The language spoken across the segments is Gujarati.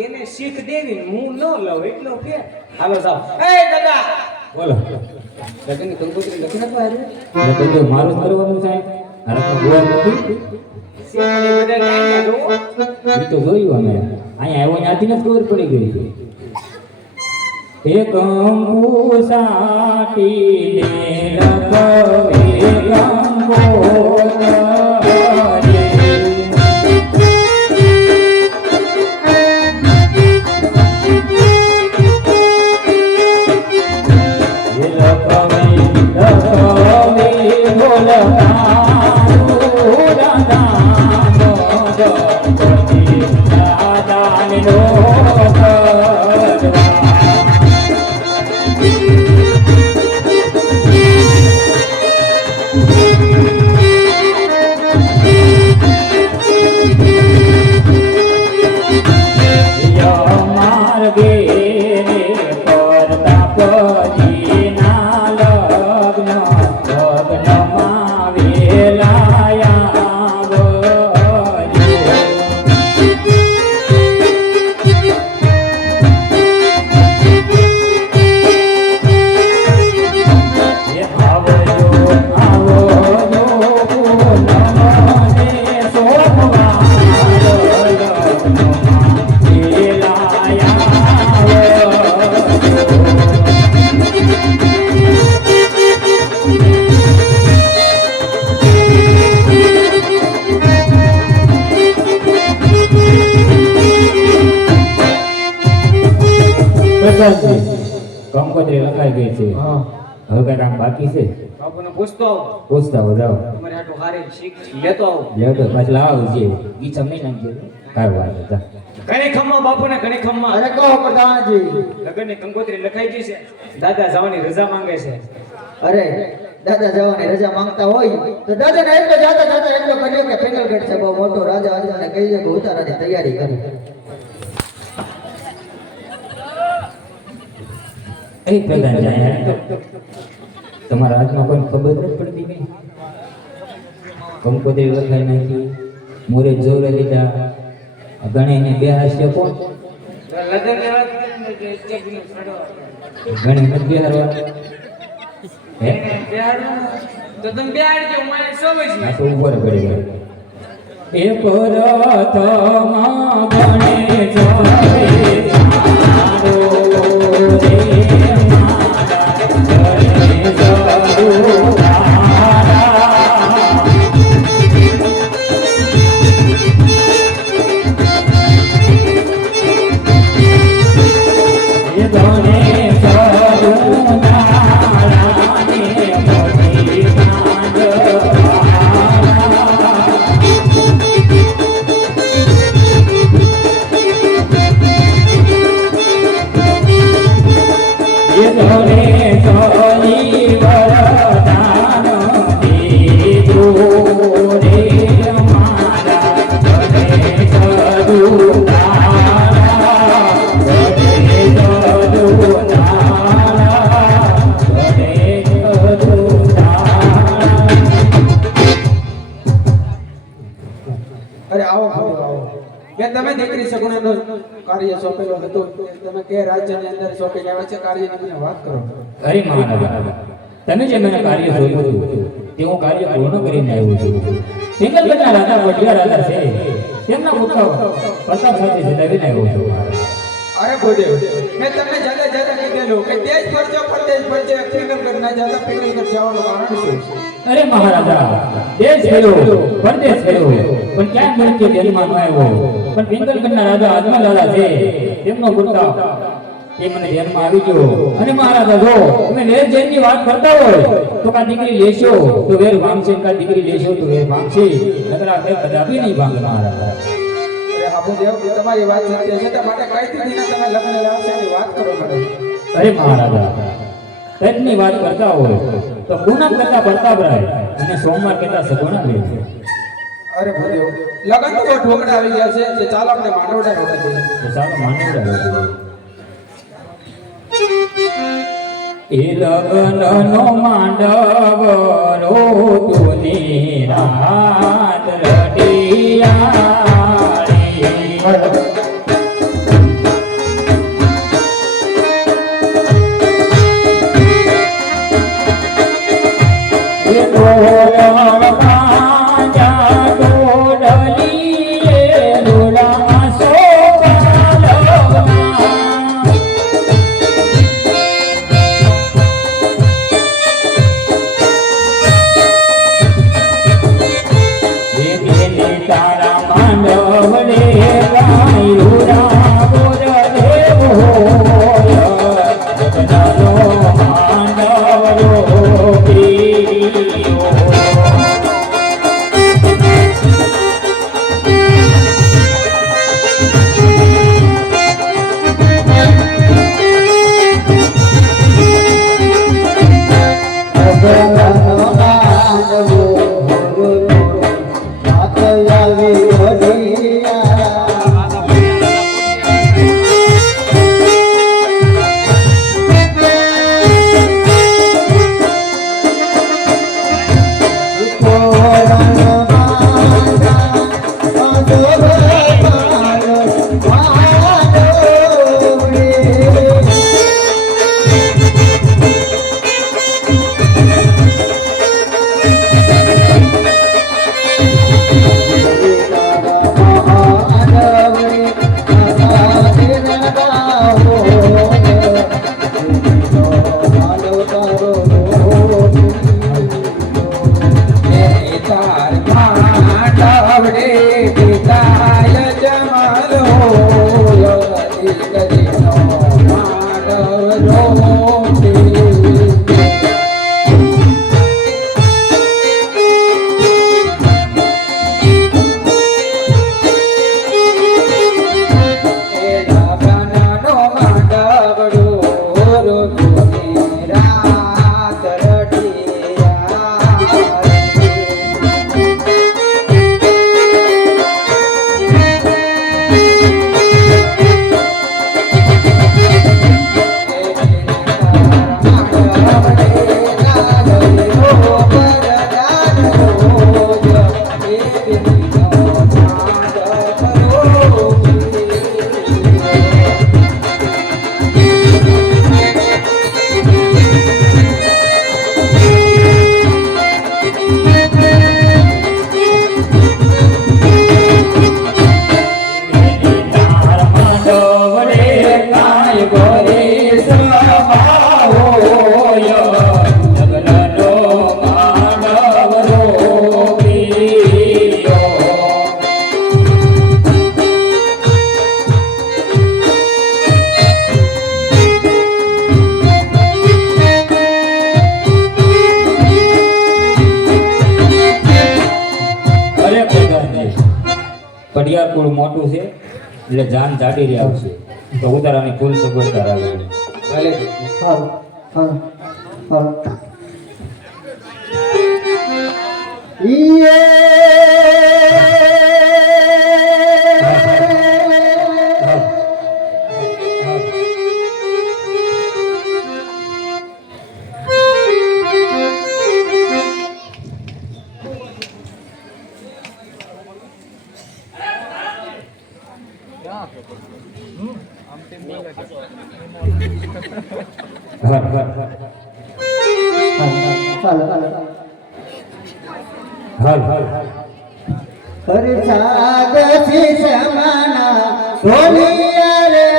એને શીખ દેવી હું ન લઉં એટલો કે હાલો જાવ એ દાદા બોલો લગન કંકોત્રી લખી નાખવા આવ્યો લગન તો મારું જ કરવાનું છે અરે તો બોલ નથી સીમણી બધા કાઈ દો એ તો જોયું અમે અહીંયા આવ્યો ત્યાંથી જ ખબર પડી ગઈ એક અંકુશાટી ને લખવે કંકોત્રી કંકોત્રી લખાઈ ગઈ છે હવે કઈ કામ બાકી છે બાપુને પૂછતા જાઓ તમારે આટલું હારે શીખ લેતો પાછળ આવું છે ઈચ્છા નહીં નાખજો કાઈ વાત હતા ઘણી ખમ્મા બાપુને ઘણી ખમ્મા અરે કહો પ્રધાનજી લગનની કંકોત્રી લખાઈ ગઈ છે દાદા જવાની રજા માંગે છે અરે દાદા જવાની રજા માંગતા હોય તો દાદાને એટલો જાતા એટલો કર્યો કે પેંગલગઢ છે બહુ મોટો રાજા અજમાને કહી દે કે ઉતારાની તૈયારી કરી એ પ્રધાન જાય તમારા હાથમાં કોઈ ખબર નથી પડતી કે કંકોત્રી લખાઈ નાખી મોરે જોરે લીધા ગણેને બે હાસ્ય કોણ ગણે નથી બેહારવા હે તો તમે બેહાડજો મને સમજ ના તો ઉપર પડી ગયો એ પરતમાં ગણે જોરે તમે દીકરી સગુણાનો કાર્ય સોંપેલો હતો તમે કે રાજ્યની અંદર સોંપી આવ્યા છે કાર્યની મને વાત કરો અરે મહારાજ તમે જે મને કાર્ય સોંપ્યું હતું તે હું કાર્ય પૂર્ણ કરીને આવ્યો છું પેંગલગઢના રાજા વડિયા રાજા છે તેમના પુત્ર પ્રતાપ સાથે જડાવીને આવ્યો છું અરે ભોદેવ મેં તમને જાતા કીધેલું કે દેશ ફરજો પરદેશ ફરજો પેંગલગઢ ના જાતા પેંગલગઢ જવાનું કારણ શું અરે મહારાજા દેશ ફેર્યો પરદેશ ફેર્યો પણ ક્યાં મૃત્યુ જન્મમાં આવ્યો પણ પેંગલગઢના રાજા અજમલ દાદા છે તેમનો પુત્ર એ મને ધ્યાનમાં આવી ગયો અને મહારાજા જો તમે લેર જૈનની વાત કરતા હોય તો કા દીકરી લેશો તો વેર ભાંગશે કા દીકરી લેશો તો વેર ભાંગશે નકરા કઈ કદાપી નહીં ભાંગે મહારાજા અરે આપો દેવ તમારી વાત સત્ય છે તે માટે કઈ દીકરીના તમે લગ્ન લાવશે એની વાત કરો મને અરે મહારાજા તજની વાત કરતા હોય તો પૂનમ કરતા પ્રતાપરાય અને સોમવાર કરતા સગુણા લે અરે ભોદેવ લગન તો ઢોકળા આવી ગયા છે તો ચાલો આપણે માંડવડા રોટી દઈએ તો ચાલો માંડવડા રોટી એ લગનનો માંડવ રોતુની રાત રટિયા તારા માંડવ રે ગાયું રાગો દેવ હોય જગતનો માંડવ રો પ્રિયો કડિયાકુળ મોટું છે એટલે જાન જાડી રહી આવશે તો ઉતારાની ફૂલ સગવડ કરાવે ભલે હાલ હાલ હાલ હાલ સાગસી સમાના ઢોલિયા રે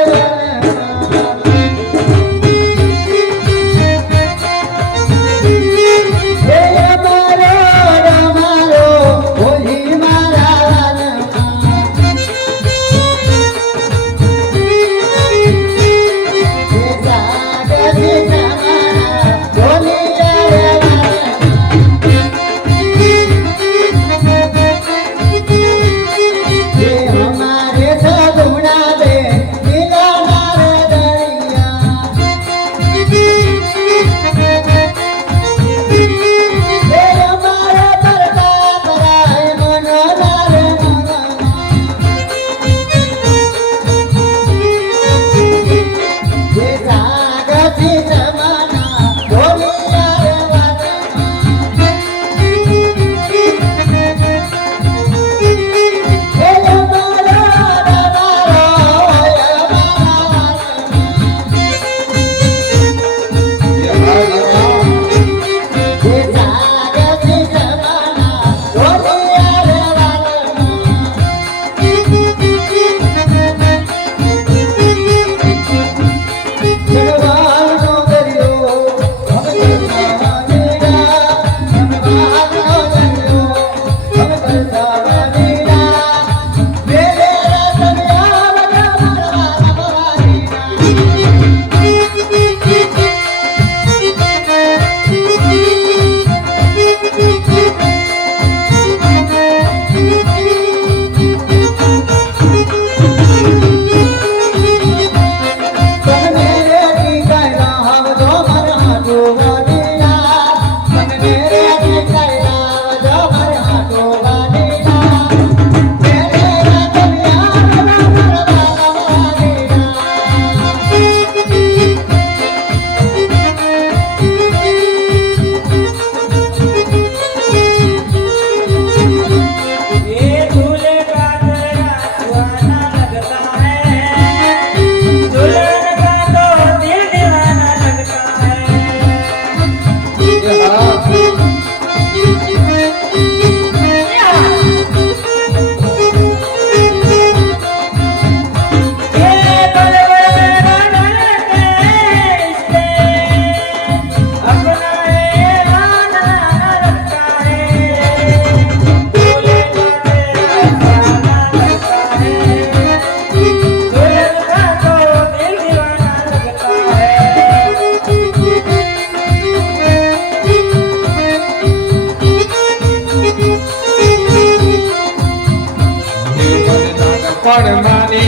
નાનપણ માને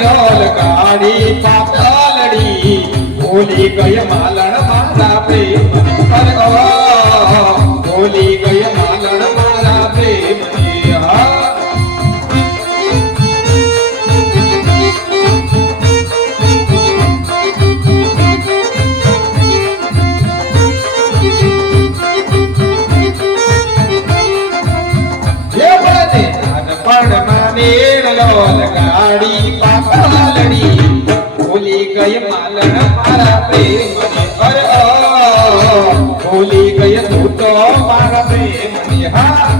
લોલ ગાડી પાતળડી ભૂલી ગઈ માલણ મારા પ્રેમની અરે ભૂલી ગઈ માલણ મારા પ્રેમની હા લોલ ગાડી પાતળડી ભૂલી ગઈ માલણ મારા પ્રેમની અરે ભૂલી ગઈ તું તો મારા પ્રેમની હા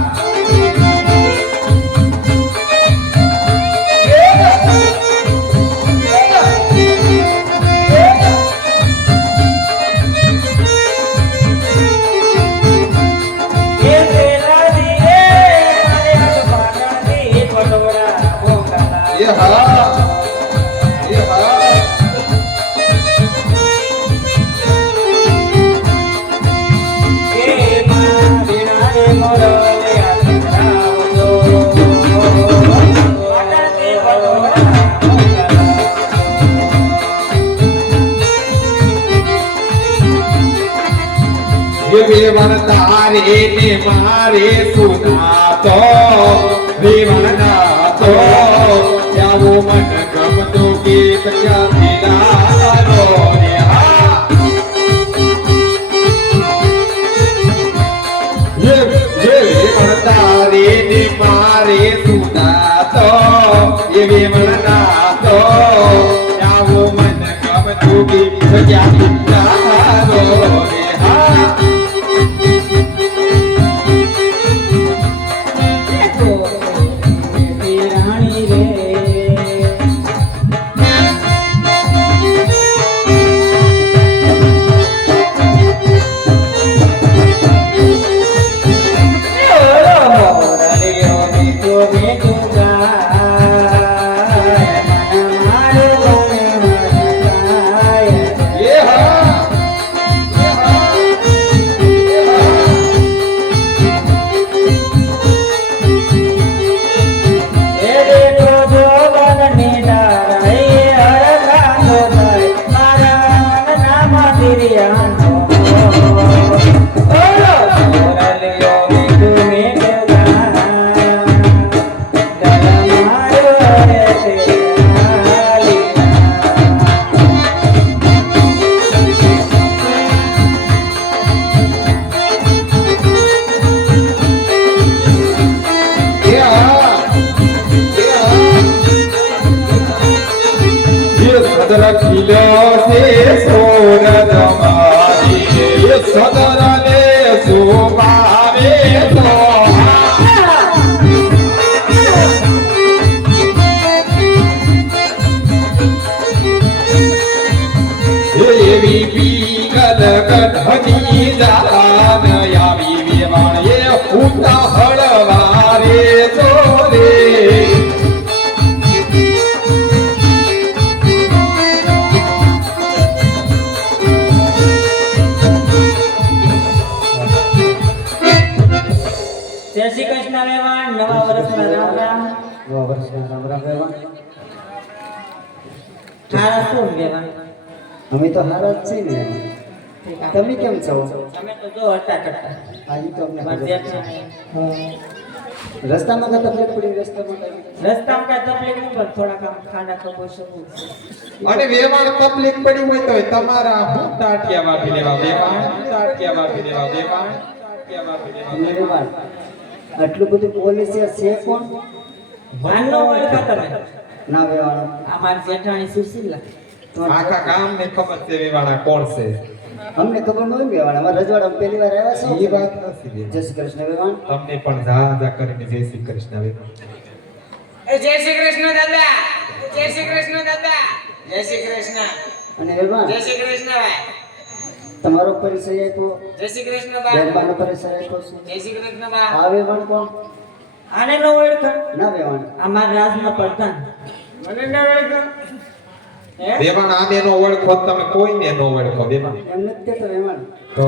વેવણ તારે ને મારે સુનાતો વેવણ નાતો આવું મન ગમતું ગીત ક્યાંથી લાવો રે હા વેવણ તારે ને મારે સુનાતો એ વેવણ નાતો આવું મન ગમતું ગીત ક્યાંથી લાવો રે હા રખીલો છે સોરજ મારી સદરને સુમાવે તો એવી પીગલ ગઢની જાન આવી વેવાણે ઉતા હળવારે ચોરે જય શ્રી કૃષ્ણ વેવાણ નવા વર્ષના રામ રામ નવા વર્ષના રામ રામ વેવાણ હારા શું વેવાણ અમે તો હારા જ છીએ ને ઠીક આ. તમે કેમ છો અમે તો જો હટા કરતા આજે તો અમને મારા ખબર જેઠાણી. છે. રસ્તામાં કઈ તકલીફ પડી રસ્તામાં કઈ? રસ્તામાં કાંઈ તકલીફ નહીં પણ થોડાક આમ ખાડા કપો શકું અને વેવાણ તકલીફ પડી હોય તો તમારા હું ટાટિયા વાપી લેવા વેવાણ ટાટિયા વાપી લેવા વેવાણ ટાટિયા વાપી લેવા તમને વેવાણ આટલું બધું પોલીસિયા છે કોણ વાનનો ઓળખા તમે ના વેવાણ આ મારી જેઠાણી સુશીલા આખા ગામને ખબર છે વેવાણા કોણ છે અમને ખબર ન હોય વેવાણ અમારા રજવાડા પહેલી વાર આવ્યા છો એ વાત નથી જય શ્રી કૃષ્ણ વેવાણ તમને પણ જા કરીને જય શ્રી કૃષ્ણ વેવાણ જય શ્રી કૃષ્ણ દાદા જય શ્રી કૃષ્ણ દાદા જય શ્રી કૃષ્ણ અને વેવાણ જય શ્રી કૃષ્ણ ભાઈ તમારો પરિચય આપ્યો જય શ્રી કૃષ્ણ ભાઈ બેનબાનો પરિચય આપ્યો છે જય શ્રી કૃષ્ણ ભાઈ આ વેવાણ કોણ આને નો ઓળખા ના વેવાણ આ મારા રાજના પ્રધાન મને ન ઓળખા હે વેવાણ આને નો ઓળખો તમે કોઈને નો ઓળખો વેવાણ એમ નથી કહેતો વેવાણ તો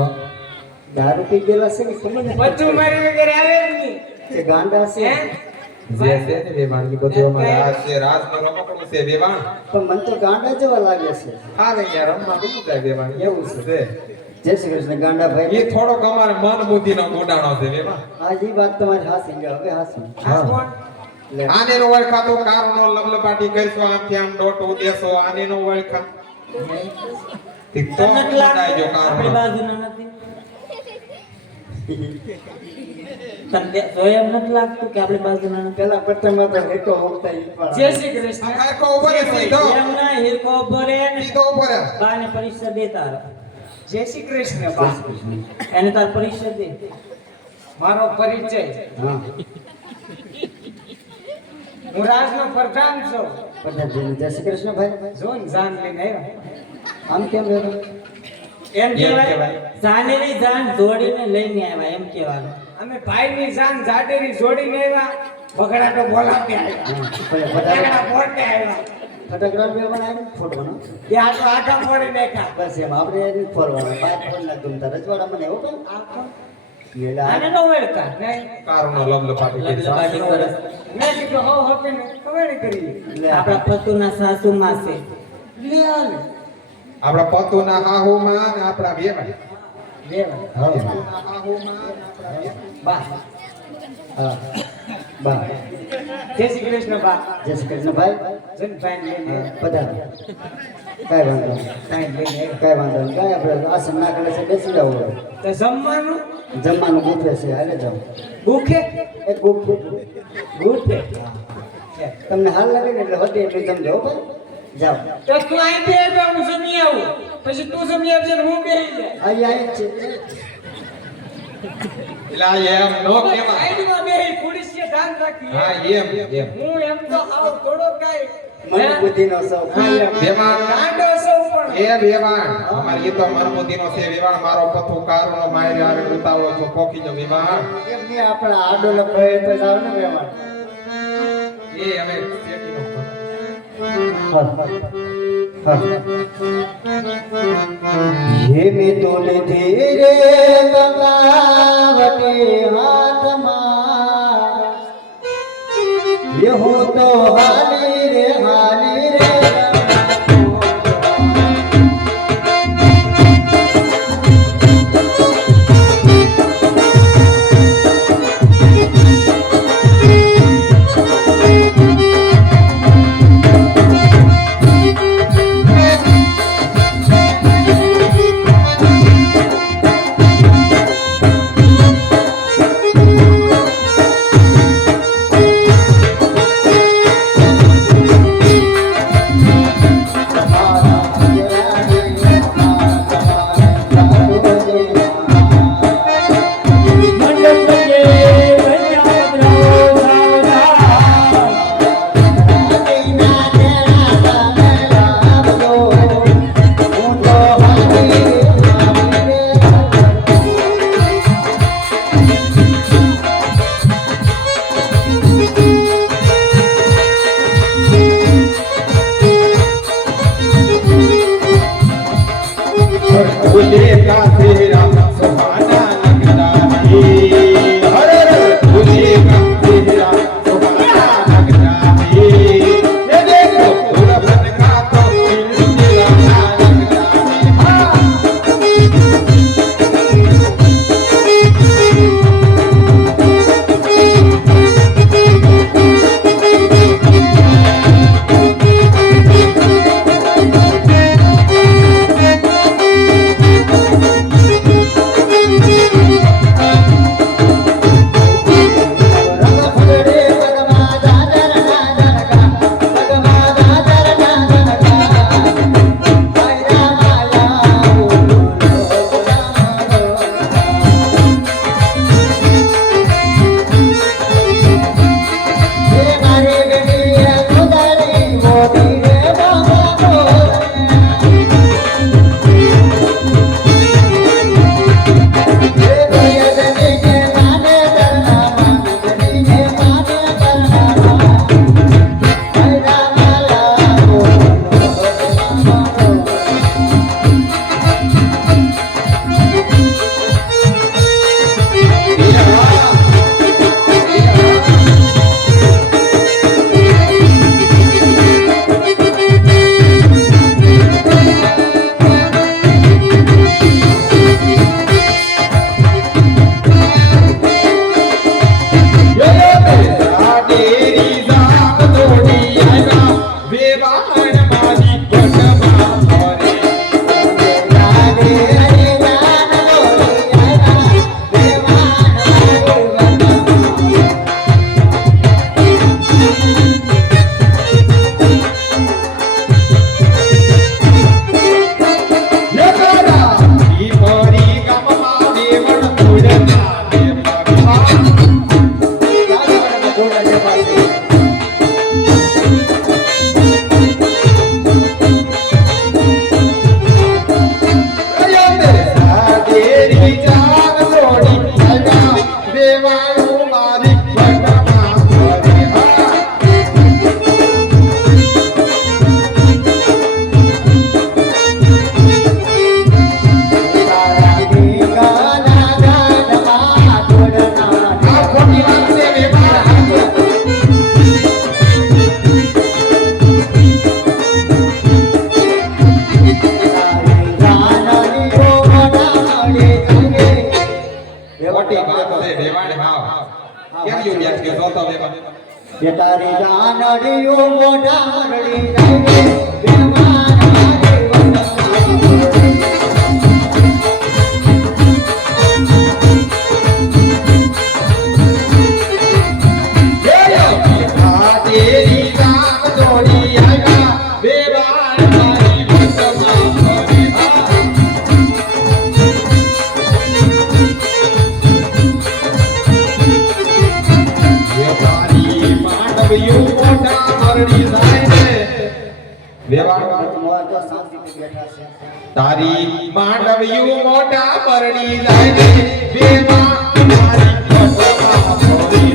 દારૂ પી ગયેલા છે કે ખબર નથી બધું મારી વગર આવે જ નહીં કે ગાંડા છે હે જે છે ને વેવાણ ઈ બધું અમારે રાજ છે રાજનું રમકડું છે વેવાણ પણ મને તો ગાંડા જેવા લાગે છે આવે યાર રમવા ગયું જાય વેવાણ એવું છે જય શ્રી કૃષ્ણ ગાંડા ભાઈ એ થોડોક અમારે મન બુદ્ધિનો ગોડાણો છે વેવાણ આજ ઈ વાત તમારી હાસી ગયો હવે હાસી આ કોણ? લે આને નો વળખાતો કારનો લબલબાટી કરશો આમથી આમ ડોટો દેશો આને નો વળખા ઠીક તો મુંડાઈ જો આપણી કારનો બાજુના નથી તને જોયા એમ નથી લાગતું કે આપણી બાજુના નથી પેલા પટ્ટામાં તો હેકો હોકતા ઈ પણ જય શ્રી કૃષ્ણ આ કારકો ઉપર છે, સીધો એમ ના હિરકો ઉભો રહે ને સીધો ઉપર છે. બાને પરીક્ષા દે તાર જય શ્રી કૃષ્ણ બા એને તાર પરીક્ષા દે મારો પરિચય હા હું રાજનો પ્રધાન છું પટ્ટાજી જય શ્રી કૃષ્ણ ભાઈ જોન જાન લઈને આવ્યો આમ કેમ રહ્યો એમ કહેવાય કહેવાય. જાનેની જાન જોડીને લઈને આવ્યા એમ કહેવાનું અમે ભાઈની જાન જાડેરી જોડીને આવ્યા બગડા તો બોલાવતે આવ્યા બગડા પોતે આવ્યા ફટાકડા બેવાનો આવ્યો ફોટોનો ત્યાં તો આખા ફોડી નાખ્યા બસ એમ આપણે એને ફોરવાનું બાય ફોન ના ગમતા રજવાડા મને એવો તો આખો મેલા આને નો વેળકા નહીં કારનો લબલબાટી કરી લબલબાટી કરે. મેં કીધું હો હોપી ને ખબર કરી આપણા પતુના સાસુમાં છે લે આલે આપણા પતુના હાહુમાં ને આપણા વેવાણ લેવા હા પતુના હાહુમાં ને આપણા વેવાણ. બા હા બા જય શ્રી કૃષ્ણ બા જય શ્રી કૃષ્ણ ભાઈ જન ફાઈન લઈને પધારો કઈ વાંધો નહીં ફાઈન લઈને કઈ વાંધો નહીં કઈ આપણે આસન ના કરે છે બેસી જવું હોય તો જમવાનું જમવાનું ગુફે છે હાલે જાઓ ભૂખે એક ગુફે ભૂખે તમને હાલ લાગે ને એટલે હતી એટલું જમજો હો ભાઈ જાઓ તો તું અહીં બે બે હું જમી આવું પછી તું જમી આવજે ને હું બેહી જાય અહીં છે એટલે આ એમ નો કહેવાય. સાઈડમાં બેહી ખુરશીએ ધ્યાન રાખી હા એમ હું એમ તો આવ થોડો કાઈ મન બુદ્ધિનો સૌ વેવાણ કાંડો સૌ પણ એ વેવાણ અમારી એ તો મનબુદ્ધિનો છે વેવાણ મારો પથુ કારનો માયરે આવે ઉતાવળો છો પોકી જો વેવાણ એમ નહીં આપણા આડોલો ભય તો જાવ ને બેમાં એ હવે શેઠીનો ભય. ये में तोले धीरे गंगावती हाथ मां ये हो तो हाली रे એ તારી જાનડીઓ મોઢા મરડી જાય બેમાન મારી તેરી રામ જોડી આવ્યા બેવાણ મારી વસમાં ફરી તારી માંડવ્યું મોઢા મરડી જાય ને બેવાણ તો શાંતિથી બેઠા છે તારી માંડવ્યું મોઢા મરડી જાય ને બેવાણ મારી વસમાં ફરી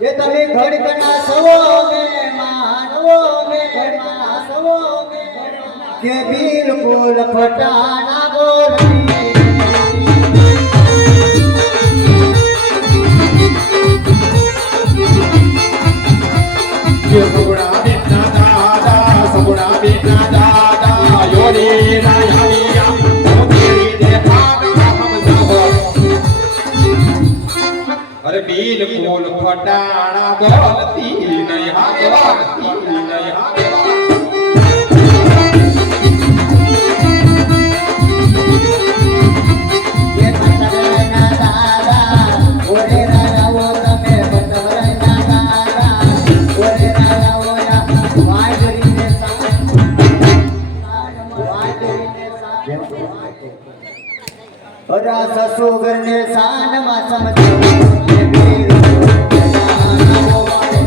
ये तमे घड़कना सवो में मानवो में मासवो में के बिल्कुल फटाना बोलती ये सगुणा बेटा दादा योरे राया तेरी देखा हम सब अरे बिल्कुल फटाना बोलती नहीं हाथवाती नहीं हाथवा ये फटाना दादा ओरे राया वो तमे फटाना दादा ओरे राया वो या वाजरी ने अरा ससुगर ने सान मा समझो ये बिल्कुल फटाना बोलती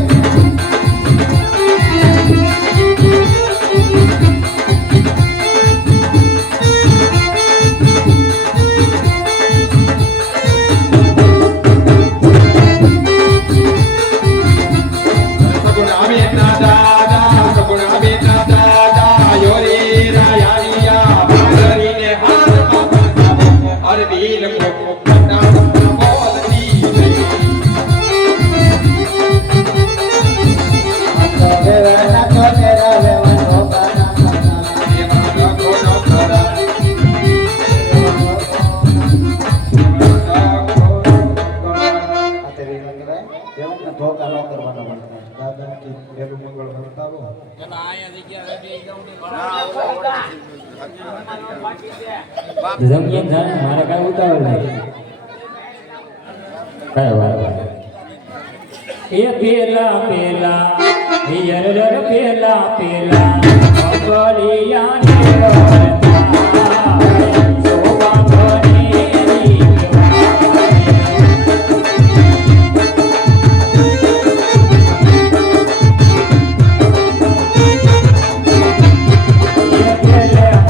सगुणा बेटा दादा योरे राया बादरी ने हाथ अरे बील को फटाना बोलती नहीं वेवना तो तेरा वेवन होगा देवाना को न करा आते वेवन के भाई वेवन का धोखा न करवाना पड़ता है दादा की પેલું મંગળ વર્તાવો જમીન જાણે મારે કાંઈ ઉતાવળ નહીં કાંઈ વાત નહીં. એ પેલા પેલા હિયર પેલા પેલા અગલિયાને રડતા શોભા ભરેલી કહેવાય.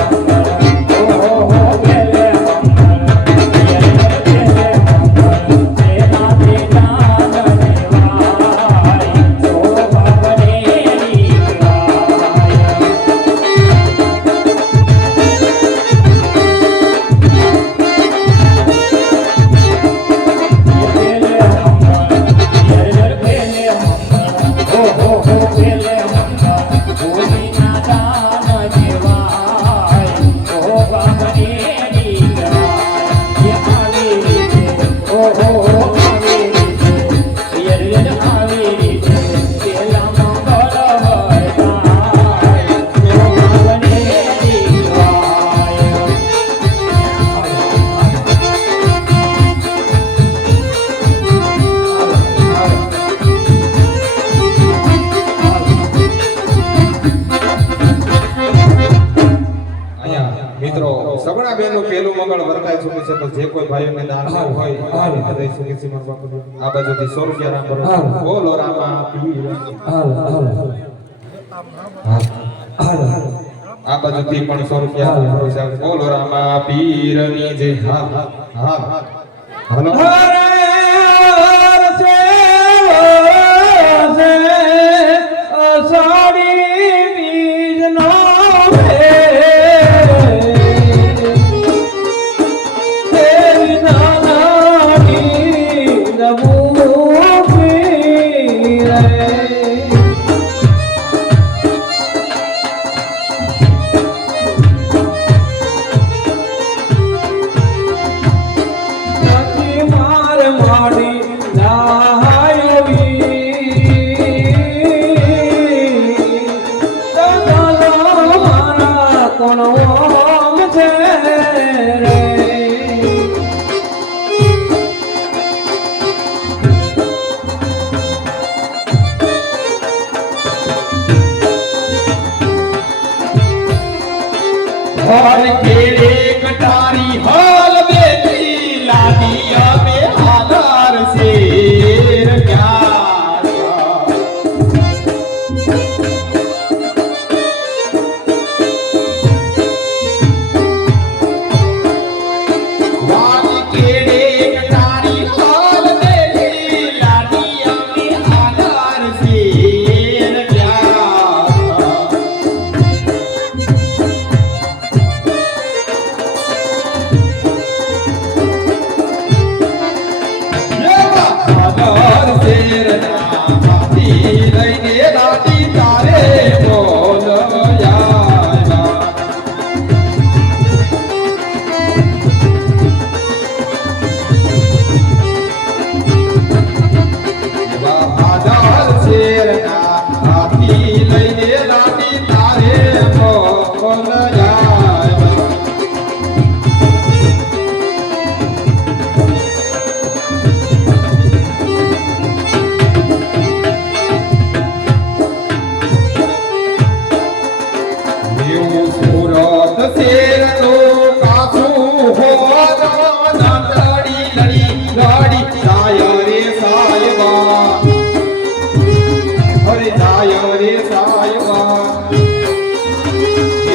મિત્રો સગડા બેનો પેલું મંગળ વર્તાય ચૂકી છે તો જે કોઈ ભાઈઓને દાન દેવું હોય આ રીતે દઈ શકે છે મારા બાપુ. આ બાજુથી 100 રૂપિયા રામ ભરો. બોલો રામા પીર. આ બાજુથી પણ 100 રૂપિયા ભરો છે. બોલો રામા પીરની જય. હા હા હાલો. હાલ કેળે કટારી હાલ બેટી લાદી અમે હાલાર શેર ક્યાં હાલ કેળે કટારી હાલ બેટી લાદી અમે હાલાર શેર ક્યાં હાલાર શેર ના માટી લઈને દાટી તારે બોલ યાર હાલાર શેર ના માટી લઈને દાટી તારે બોલ યાર એવું સુરત શેરનો કાસું હોવાનો નાનડી લડી લડી જાય રે સાયબા અરે જાય રે સાયબા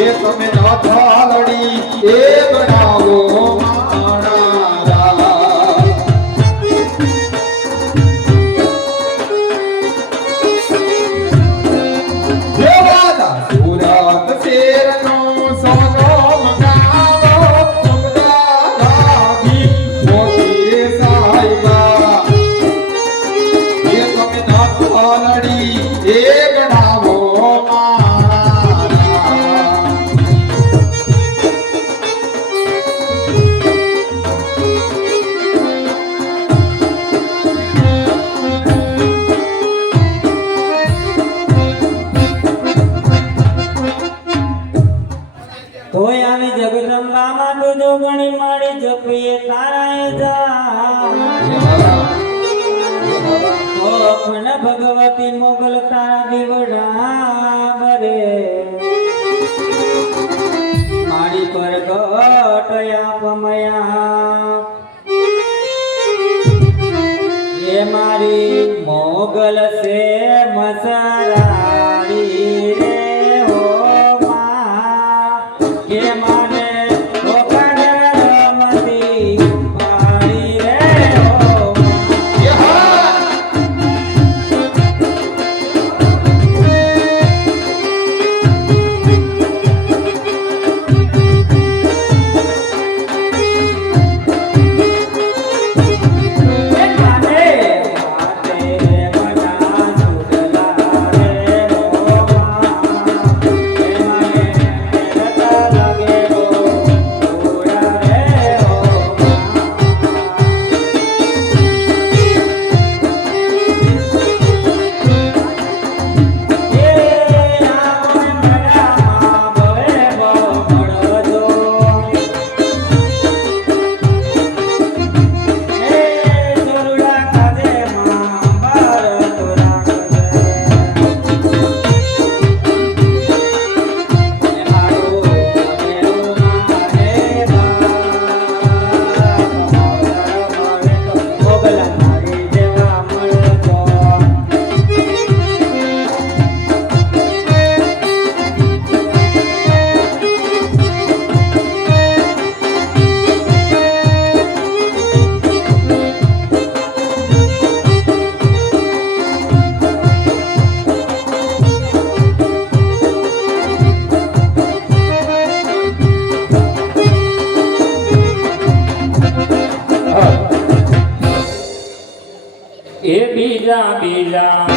એ તમે નાથા લડી એ ગણાવો માણા દેવાદા સુરત શેરનો સોનો મંગાવો મંગલા લાગી મોતી રે સાયબા એ તમે નાથા લડી એ ગણાવો મારા તોય આવી જગદંબામાં તો જોગણી મારી જપીએ તારાએ જા તો અખંડ ભગવતી મોગલ તારા દીવડા બરે મારી પર ગટયા પમયા એ મારી મોગલ સે મસરાડી રે હો માં એ માને ઓકડ રમતી પાડી રે હો એ માને હાથે મના બીજા બીજા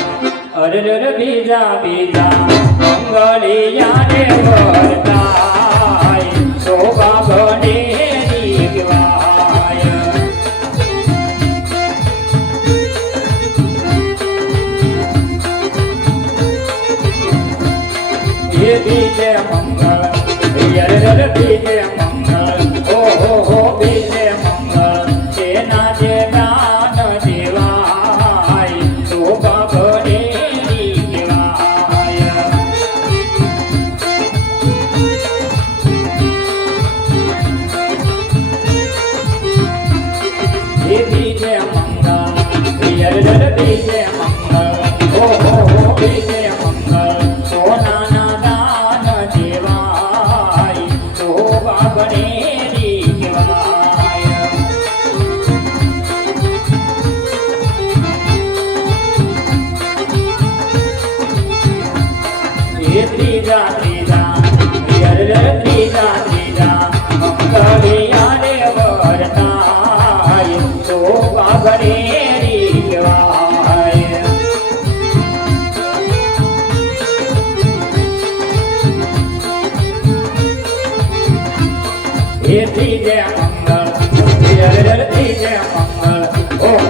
અરે બીજા બીજા મંગળિયા રે વરતાય શોભા બને દીવાય એ બીજે મંગળ અરે બીજે મંગળ હો બીજે મંગળ તેના જે દાન દેવાય શોભા બને દીવાય એ બીજે મંગળ બીજે મંગળ હો બીજે મંગળ સોનાના દાન દેવાય શોભા બને દીવાય એ ત્રીજા ત્રીજા ત્રીજા ત્રીજા મંગળિયા રે વરતાય શોભા બને દીવાય એ ત્રીજે મંગળ ત્રીજે મંગળ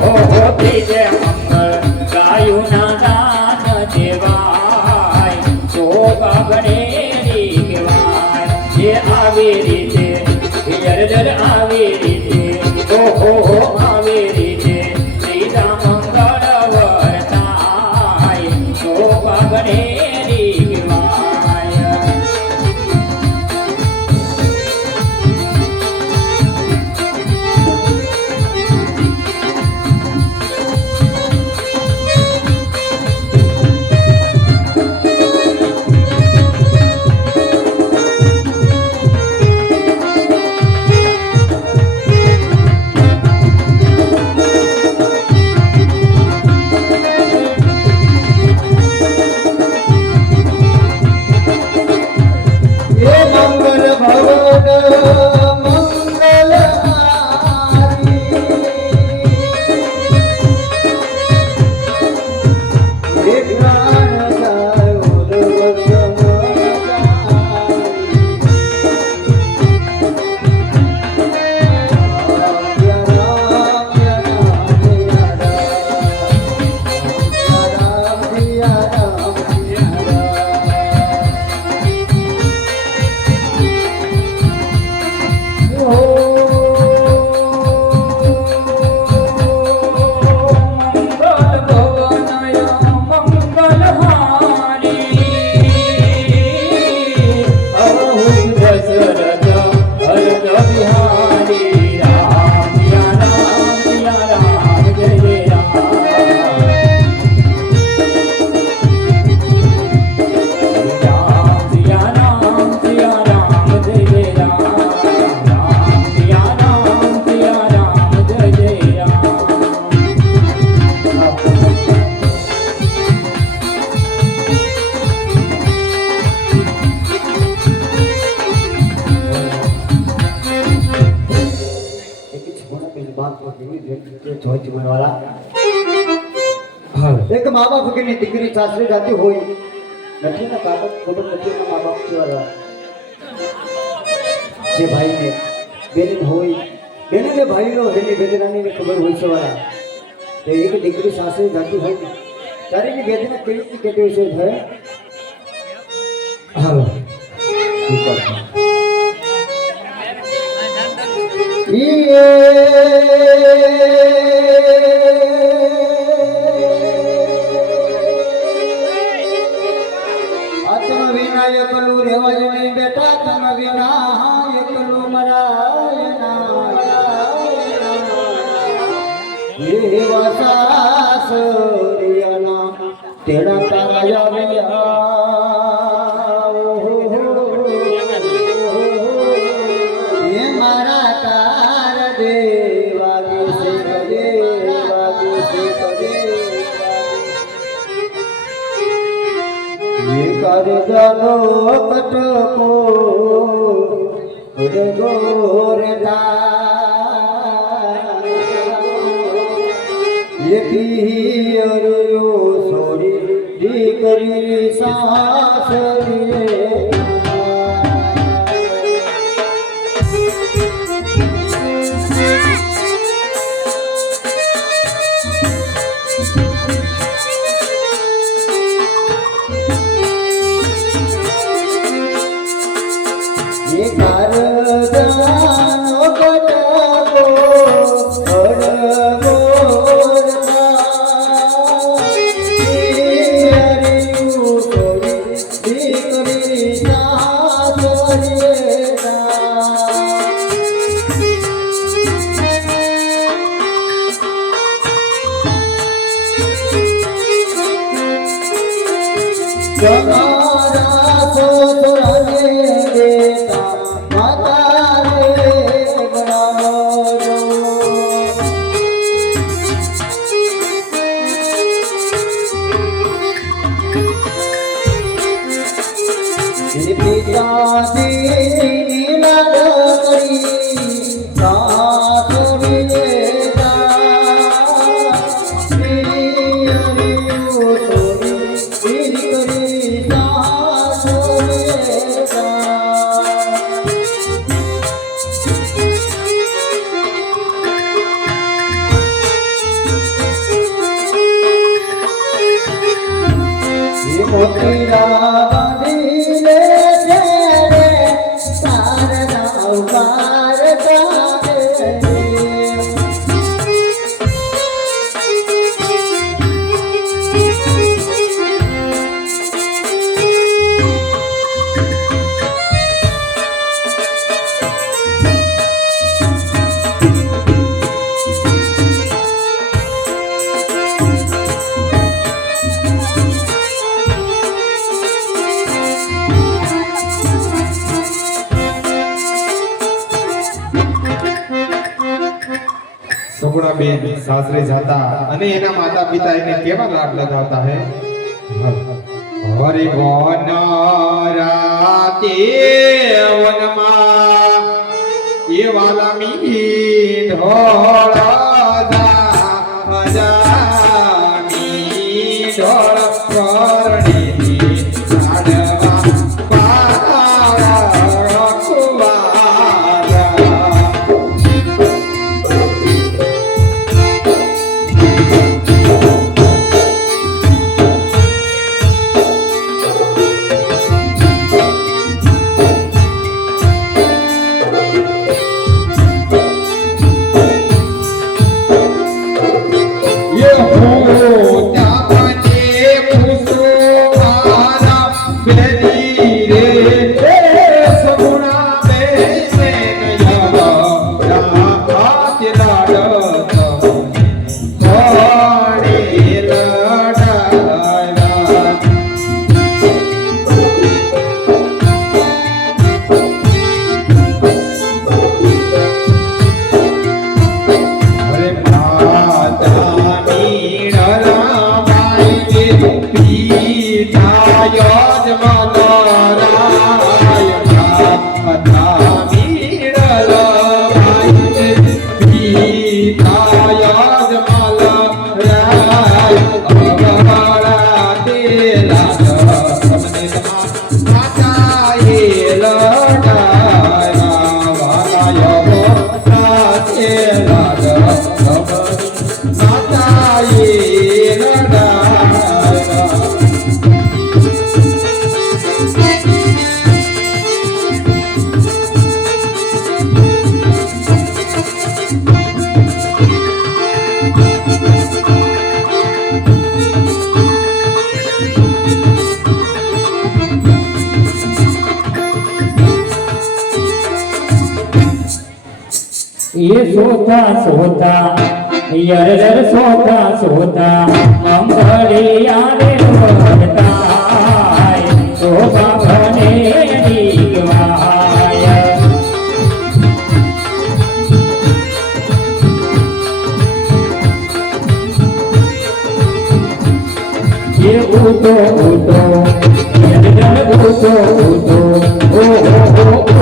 હો ત્રીજે મંગળ ગાયુના દાન દેવાય શોભા બને દીવાય એ આવી રીતે આવી રીતે આવી રીતે ત્રીજા મંગળ વરતાય શોભા બને દીવાય એ મંગલ ભવન મંગલ હારી એ પ્રાણ ગાયો એક મા બાપ વગરની દીકરી સાસરે જાતી હોય નથી ને કાકા ખબર નથી એના મા બાપ કેવા જે ભાઈને બેન હોય બેન ને ભાઈનો એની વેદનાની ને ખબર હોય છે વાળા તો એક દીકરી સાસરે જાતી હોય ત્યારે એની વેદના કેવી રીતે કેવી છે ભાઈ હાલો આત્મ વિના એકલું રહેવા જ નહીં બેટા તમ વિના એકલું મરાય એ વાસાસરિયાના તેડા તારા આવ્યા એ મારા તાર દેવા છે કદે કરજનો કટકો ગોરદા એ પિયરિયો સોરી દીકરી સાસરીએ એ કારજાનો કટકો અડગો દીકરી સાસરીએ તમારા સોતરાને દેતા માતા રે બનાવો પિતાજી લાડ કરી સાસરી દેતા દીકરી સાસરી મોતીરા બાંધીને છે તારા ઉપાર કાઢે સુગુણા બેન સાસરે જાતા અને એના માતા પિતા એને કેવા લાડ લગાવતા હે હરિ વન રાતે વનમાં એ વાલામી ઢોળા જામી ઢોળ પરણી સાડવા પારા કુવારા ये सोता सोता यरर सोता सोता मंगलिया रे भरता शोभा बने दिगवाय ये उठो उठो यरर उठो उठो ओ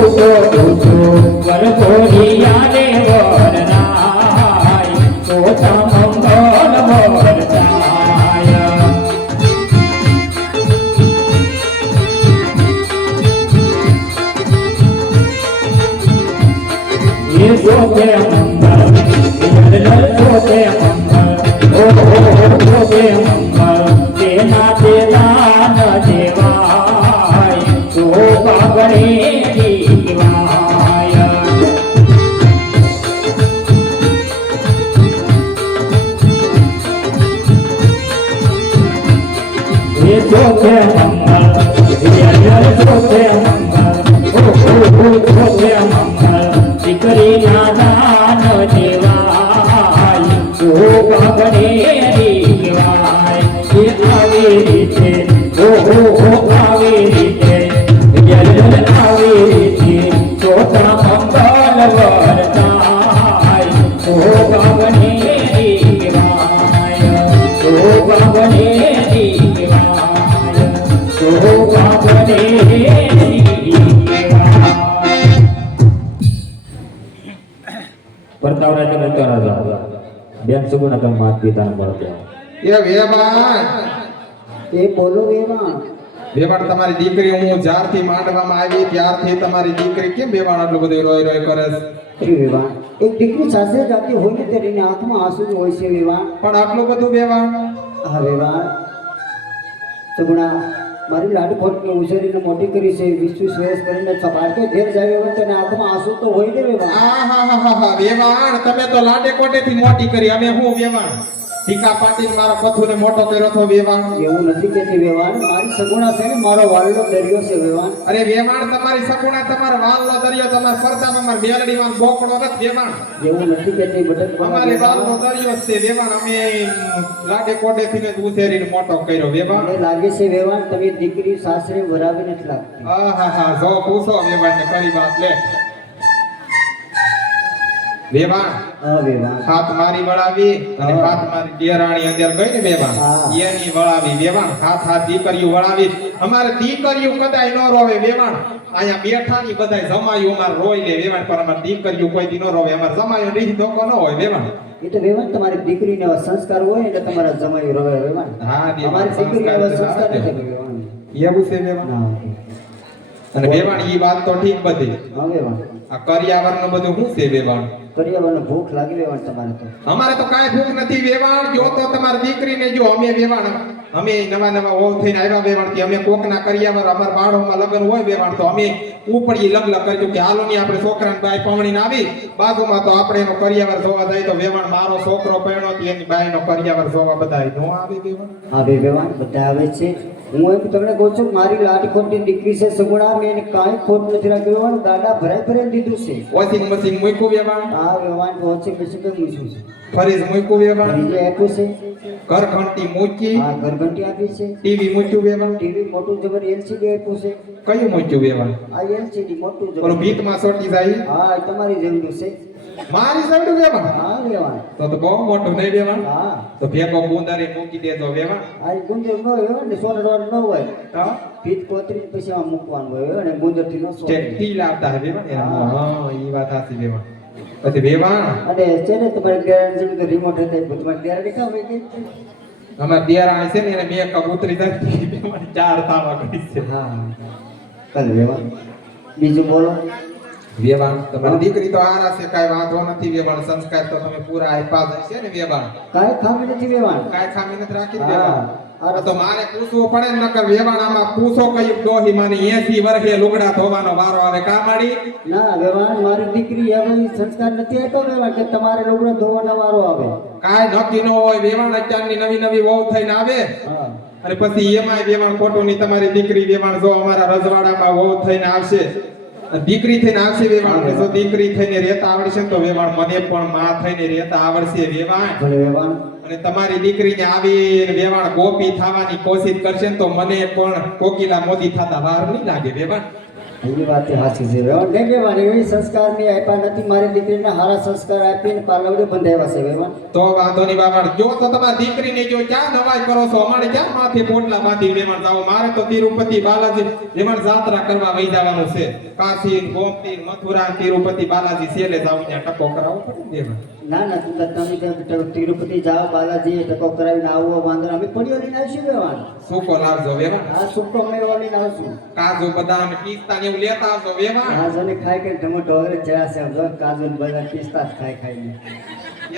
उठो उठो वरकोरिया रे वरनाय सोता मंगल શોભે મંગલ વિરલ શોભે મંગલ ઓ શોભે મંગલ તેના દેવાન દેવાય શોભા ગણે દીવાય એ શોભે મંગલ વિરલ શોભે મંગલ ઓ શોભે મંગલ દીકરી ના દાન દેવાય શોભા ગણે દીવાય એ આવી રીતે આવી રીતે આવી રીતે ચોથા મંગલ વર્તાય શોભા ગણે દીવાય શોભા ગણે દીવાય શોભા ગણે દીવાય પરતાવરાજ બોલતો રાજા બેન સુગુણા તમે માત પિતાને મળતો એ વેવાણ એ બોલો વેવાણ તમારી દીકરી હું જ્યારથી માંડવામાં આવી ત્યારથી તમારી દીકરી કેમ વેવાણ આટલું બધું રોય રોય કરે છે? શ્રી વેવાણ એક દીકરી સાસરે જાતી હોય ને ત્યારે એની આંખમાં આંસુ જ હોય છે વેવાણ. પણ આટલું બધું વેવાણ હા વેવાણ સગુણા મારી લાડકોટને ઉછેરીને મોટી કરી છે 20 વર્ષ કરીને સપાટે ઘેર જાય હવે તને આંખમાં આંસુ તો હોય ને વેવાણ. આહાહાહા, વેવાણ તમે તો લાડે કોટેથી મોટી કરી અમે હું વેવાણ ટીકા પાટીને મારા પથુને મોટો કર્યો તો વેવાણ. એવું નથી કેતી વેવાણ મારી સગુણા છે ને મારો વાલનો દરિયો છે વેવાણ. અરે વેવાણ તમારી સગુણા તમારા વાલનો દરિયો તમારા પરતામાં માર બેલડીમાં બોકડો નથી વેવાણ. એવું નથી કેતી બટક અમારે વાલનો દરિયો છે વેવાણ અમે લાડે કોટેથી ને ઉછેરીને મોટો કર્યો વેવાણ. મને લાગે છે વેવાણ તમે દીકરી સાસરે વરાવી નથી લાગતી. આહાહા, જો પૂછો વેવાણને કરી વાત લે. વેવાણ હા વેવાણ હાથ મારી વળાવી અને હાથ મારી દેરાણી અંદર ગઈ ને વેવાણ હા. એની વળાવી વેવાણ હાથ દીકરીઓ વળાવી. અમારે દીકરીઓ કદાય ન રોવે વેવાણ અહીંયા બેઠાની બધાય જમાયું અમાર રોઈ લે વેવાણ પણ અમાર દીકરીઓ કોઈ દી ન રોવે અમાર જમાયું રીહ ધોકો ન હોય વેવાણ. એ તો વેવાણ તમારી દીકરીને એવા સંસ્કાર હોય એટલે તમારા જમાઈ રોવે વેવાણ. હા, વેવાણ અમારી દીકરીને એવા સંસ્કાર સંસ્કાર નથી વેવાણ. એવું છે વેવાણ. ના અને વેવાણ ઈ વાત તો ઠીક બધી હા વેવાણ આ કરિયાવરનું બધું શું છે વેવાણ? કરિયાવરને ભૂખ લાગી વેવાણ તમારે તો. અમારે તો કાંઈ ભૂખ નથી વેવાણ. જો તો તમારી દીકરીને જો અમે વેવાણ અમે નવા નવા ઓવ થઈને આવ્યા વેવાણ કે અમે કોકના કરિયાવર અમાર બાળોમાં લગ્ન હોય વેવાણ તો અમે ઉપડી લગ્ન કર્યું કે હાલો ની આપણે છોકરાને બાઈ પમણીને આવી બાજુમાં તો આપણે એનો કરિયાવર જોવા જાય તો વેવાણ મારો છોકરો પરણ્યો તો એની બાઈનો કરિયાવર જોવા બધાય નો આવે વેવાણ. આવે વેવાણ બધા આવે છે. હું એમ તમને કહું છું મારી લાડકોટની દીકરી છે સગુણા મેં એને કાંઈ ખોટ નથી રાખ્યું વેવાણ. દાદા ભરાઈ ભરાઈને દીધું છે. વોશિંગ મશીન મૂક્યું વેવાણ આ વેવાણ વચ્ચે પછી કેમ મૂક્યું છે ફરીજ મૂક્યું વેવાણ બીજે આપ્યું છે. ઘર ઘંટી મૂકી આ ઘરઘંટી આપી છે. ટીવી મૂક્યું વેવાણ ટીવી મોટું જબર એલસીડી આપ્યું છે. કયું મૂક્યું વેવાણ? આ એલસીડી મોટું ઓલું જબર. ભીતમાં સોટી જાય હા એ તમારી જેવડું છે. મારી સાઈડ વેવાણ હા વેવાણ તો બહુ મોટું નહીં વેવાણ. હા તો ભેગો ગુંદારી મૂકી દેજો વેવાણ. આ ગુંદર ન હોય ને સોનરવાળ ન હોય તો ભીત કોતરી પછી આમાં મૂકવાનું હોય અને ગુંદરથી ન સોને. ટેક્ટી લાવતા હે વેવાણ એના. હા ઈ વાત સાચી વેવાણ. પછી વેવાણ અને છે ને તમારે ગેરંટી તો રિમોટ હતા તમારે ગેરંટી કામ હોય કે અમાર દેરાણી છે ને એને મેકઅપ ઉતરી જાય વેવાણ 4 તાવા કરી છે. હા કલ વેવાણ બીજું બોલો. વેવાણ તમારી દીકરી તો આરા છે કાઈ વાંધો નથી વેવાણ. સંસ્કાર તો તમે પૂરા આપ્યા જ છે ને વેવાણ. કાંઈ ખામી નથી વેવાણ. કાઈ ખામી નથી રાખી હા. વેવાણ. આ તો મારે પૂછવું પડે ને નકર વેવાણ આમાં પૂછો કયું ડોહી માને 80 વર્ષે લુગડા ધોવાનો વારો આવે કા માડી? ના વેવાણ મારી દીકરી હવે સંસ્કાર નથી આપ્યો વેવાણ કે તમારે લુગડા ધોવાનો વારો આવે. કાઈ નક્કી ન હોય વેવાણ. અત્યારની નવી નવી વહુ થઈને આવે હા અને પછી એમાંય વેવાણ ખોટું ની તમારી દીકરી વેવાણ જો અમારા રજવાડામાં વહુ થઈને આવશે દીકરી થઈને આવશે વેવાણ. જો દીકરી થઈને રહેતા આવડશે ને તો વેવાણ મને પણ માં થઈને રહેતા આવડશે વેવાણ. ભલે વેવાણ અને તમારી દીકરીને આવી વેવાણ ગોપી થવાની કોશિશ કરશે ને તો મને પણ કોકિલા મોદી થતા વાર નહીં લાગે વેવાણ. એની વાત સાચી છે વેવાણ. નહીં વેવાણ એવી સંસ્કાર મેં આપ્યા નથી મારી દીકરીને સારા સંસ્કાર આપીને પાલવડે બંધાવ્યા છે વેવાણ. તો વાંધો નહીં વેવાણ. જો તો તમારી દીકરીને જો ક્યાં નવાઈ કરો છો અમારે ક્યાં માથે પોટલા બાંધી વેવાણ જાવ. મારે તો તિરુપતિ બાલાજી વેવાણ જાત્રા કરવા વહી જવાનું છે. કાશી ગોમતી મથુરા તિરુપતિ બાલાજી સેલે જાવ ત્યાં ટકો કરાવવો પડે ને વેવાણ. ના ના તમે ત્યાં તિરુપતિ જાઓ બાલાજી ટકો કરાવીને આવો વાંધો નહીં. અમે પડીઓ લઈને આવીશું વેવાણ. સૂકો લાવજો વેવાણ હા સૂકો અમે લઈને આવશું. કાજુ બદામ પિસ્તા ને એવું લેતા આવજો વેવાણ હા જને ખાઈ કે ટમેટો વગેરે જયા છે જો કાજુ ને બદામ પિસ્તા જ ખાઈને.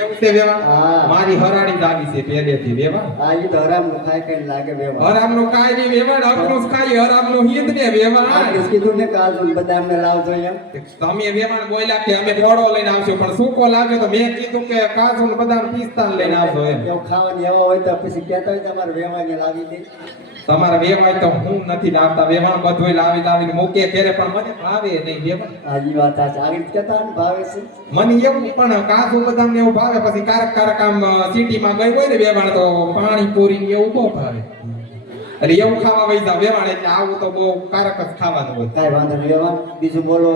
એવું છે વેવાણ હા. મારી હરાડી દાવી છે પહેલેથી વેવાણ આ ઈ તો હરામનું ખાઈ કરીને લાગે વેવાણ. હરામનું કાઈ નહીં વેવાણ હકનું જ ખાઈ હરામનું હિત ને આ વેવાણ કીધું ને કાજુ ને બદામ ને લાવજો એમ. તમે વેવાણ બોલ્યા કે અમે ઘોડો લઈને આવશું પણ સૂકો લાગ્યો તો મેં કીધું કે કાજુ ને બદામ પિસ્તા ને લઈને આવજો એમ એવું ખાવાની એવા હોય તો પછી કહેતા હોય તમારે વેવાને લાવી દે. તમારા વેવાય તો હું નથી લાવતા વેવાણ બધુંય લાવીને મૂકે ત્યારે પણ મને ભાવે નહીં વેવાણ હાજી વાત આ આવી કહેતા ને ભાવે છે. મને એવું પણ કાજુ બદામ ને એવું ભાવે પછી કારક આમ સિટીમાં ગઈ હોય ને વેવાણ તો પાણીપુરી ને એવું બહુ ભાવે એટલે એવું ખાવા વઈ જાવ વેવાણ એટલે આવું તો બહુ કારક જ ખાવાનું હોય કાંઈ વાંધો નહીં વેવાણ. બીજું બોલો.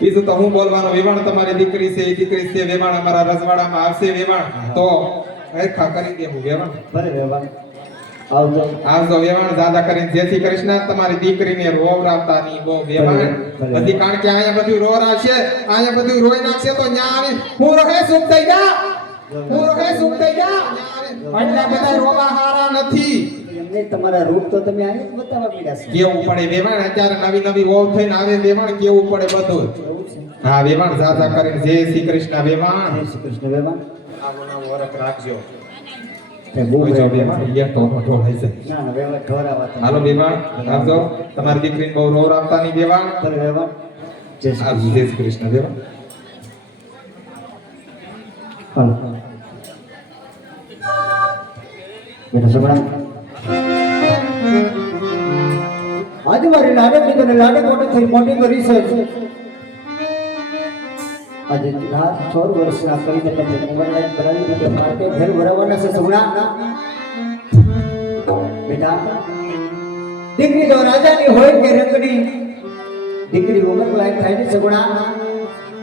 બીજું તો હું બોલવાનું વેવાણ તમારી દીકરી છે એ દીકરી છે વેવાણ અમારા રજવાડામાં આવશે વેવાણ તો હરખા કરી દેવું વેવાણ ભલે વેવાણ આવજો. આવજો વેવાણ દાદા કરીને જય શ્રી કૃષ્ણ તમારી દીકરીને રોવરાવતા નહીં બહુ વેવાણ બધી કારણ કે અહીંયા બધું રોવરાવશે અહીંયા બધું રોઈ નાખશે તો ન્યા આવી હું રહે સુખ થઈ જા હું રહે સુખ થઈ જા એટલા બધા રોવા હારા નથી એમને તમારા રૂપ તો તમે અહીં જ બતાવવા માંડ્યા છો. કેવું પડે વેવાણ અત્યારે નવી નવી વહુ થઈને આવે વેવાણ કેવું પડે બધું એવું છે. હા વેવાણ દાદા કરીને જય શ્રી કૃષ્ણ વેવાણ જય શ્રી કૃષ્ણ વેવાણ. વરખ રાખજો તે બહુ જોજો વેવાણ. વેવાણ યે તો ઢોળાઈ જાય ના ના વેવાણ ઢોરાવા તમે. હાલો વેવાણ આવજો તમારી દીકરીને બહુ રોવરાવતા નહીં વેવાણ ભલે વેવાણ. જય શ્રી આવજો જય શ્રી કૃષ્ણ વેવાણ હાલો. બેટા સગડા આજે મારી લાડે કીધું લાડે મોટી થઈ મોટી કરી છે. આજે રાત 6 વર્ષના કરીને તમે ઉંમર લાઈન બનાવી દીધો માટે ઘર ભરાવાના છે સગડા. બેટા દીકરી તો રાજાની હોય કે રંગડી દીકરી ઉંમર લાઈન થાય ને સગડા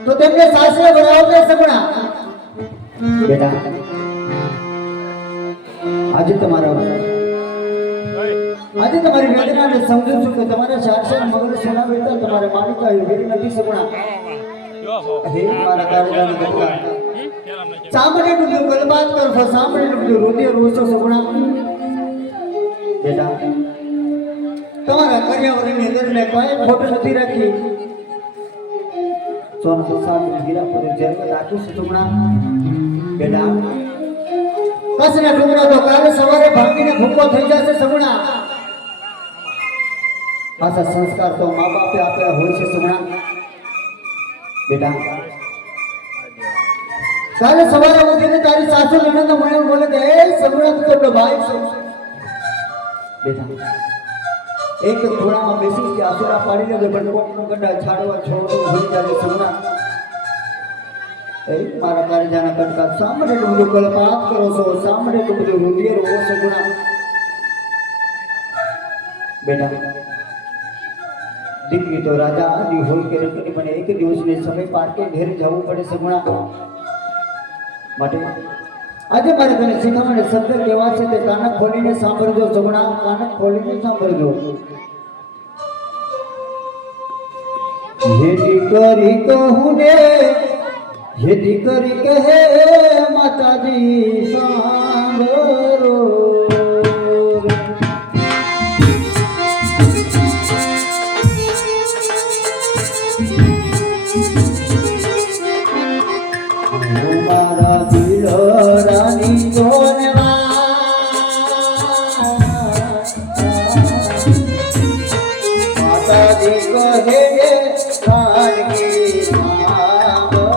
તો તેમને સાસરે ભરાવશે સગડા. બેટા આજે તમારી વેદનાને સમજુ છું કે તમારા શાસન મગજ સોના બેટા તમારે માલિકા વીર નથી સગુણા. હે મારા દાદાના દીકરા સાંભળીને તું ગલબાત કરશો સાંભળીને તું રુધિર રોશો સગુણા. બેટા તમારા કર્યાવરની અંદર મેં કોઈ ખોટ નથી રાખી. સોના સામે હીરા પર જેલમાં રાખ્યું છે સગુણા. બેટા કસના ટુકડા તો કાલે સવારે ભાંગીને ભૂકો થઈ જશે સગુણા. આશા સંસ્કાર તો મા બાપે આપ્યા હોય છે સગુણા. બેટા કાલે સવારે ઉઠીને તારી સાસુ લઈને મને બોલે કે એ સગુણા તું તો ભાઈ છો. બેટા એક ખૂણામાં બેસી કે આસુરા પાડીને બનકોટનો ગड्ढा છાડવા છોડવું હોઈ જાય સગુણા. મારા કારજાના કટકા સાંભળે ડુંગર કલ્પાત કરો છો સાંભળે તો બધું રુધિર હો સગુણા. બેટા દીકરી તો રાજા આદિ હોય કે રંગની મને એક દિવસને સમય પાર્કે ઘેર જવું પડે સગુણા. માટે આજે મારે તને શીખવાડે શબ્દ કેવા છે તે કાન ખોલીને સાંભળજો સગુણા. કાન ખોલીને સાંભળજો. હે દીકરી કહું ને હે દીકરી કહે માતાજી સાંભળો. મારા દિલરાની જોનવા માતાજી કહે ખાનગી સાંભળો.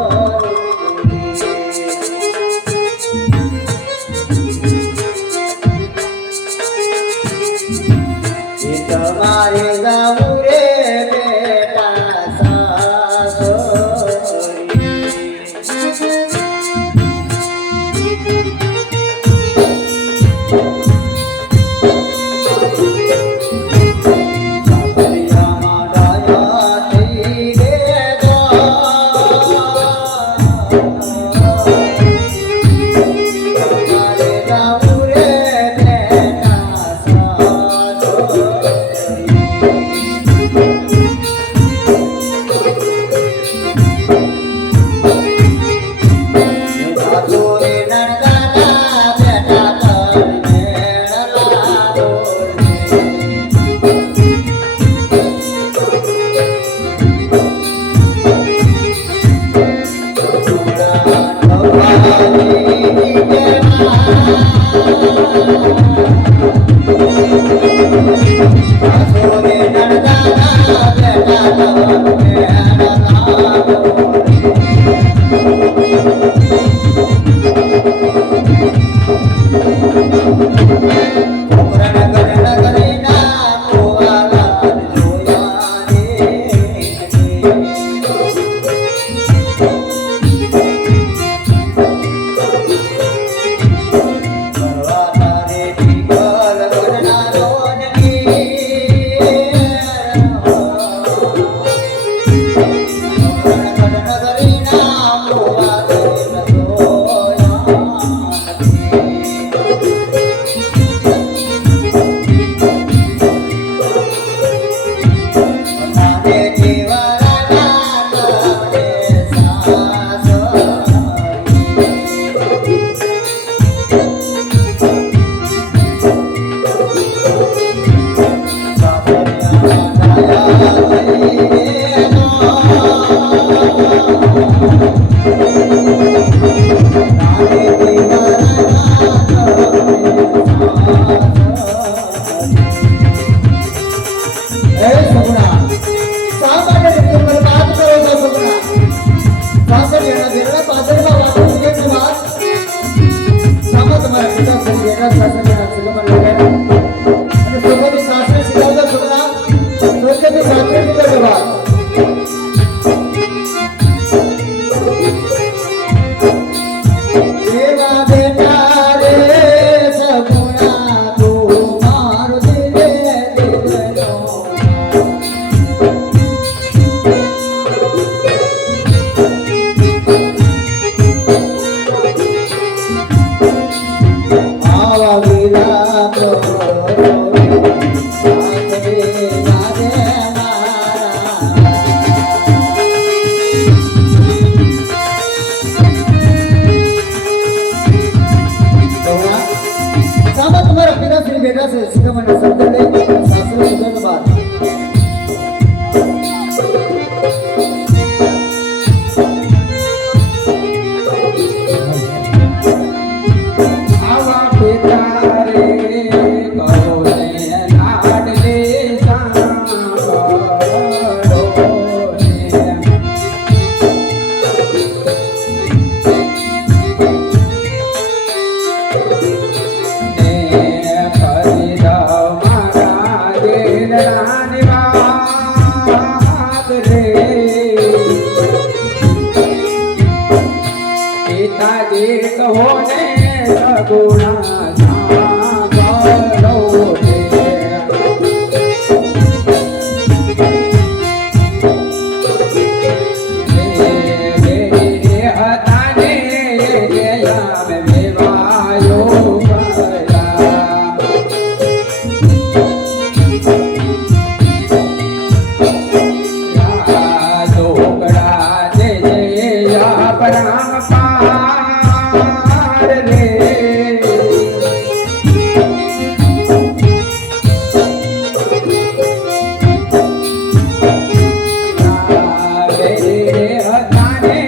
બેઠા છે શિખામણના શબ્દ લઈ શાસ્ત્ર સુગંધ બાદ આવા બેટા રે કરો ને લાડલે સાંભળો ને કરી દો મારા દેવરાની વાત રે પિતાજી કહો ને સગુણા સાંભળો રે હતા ને આમ વેવાયો ઢોકળા જે આપણા પાર રે હતા ને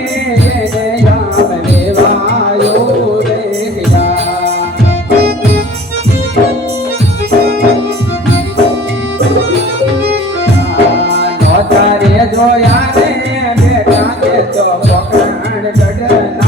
આમ વેવાયો રે નોતારે જોયા ને બેટા ને તો પકડ ચડના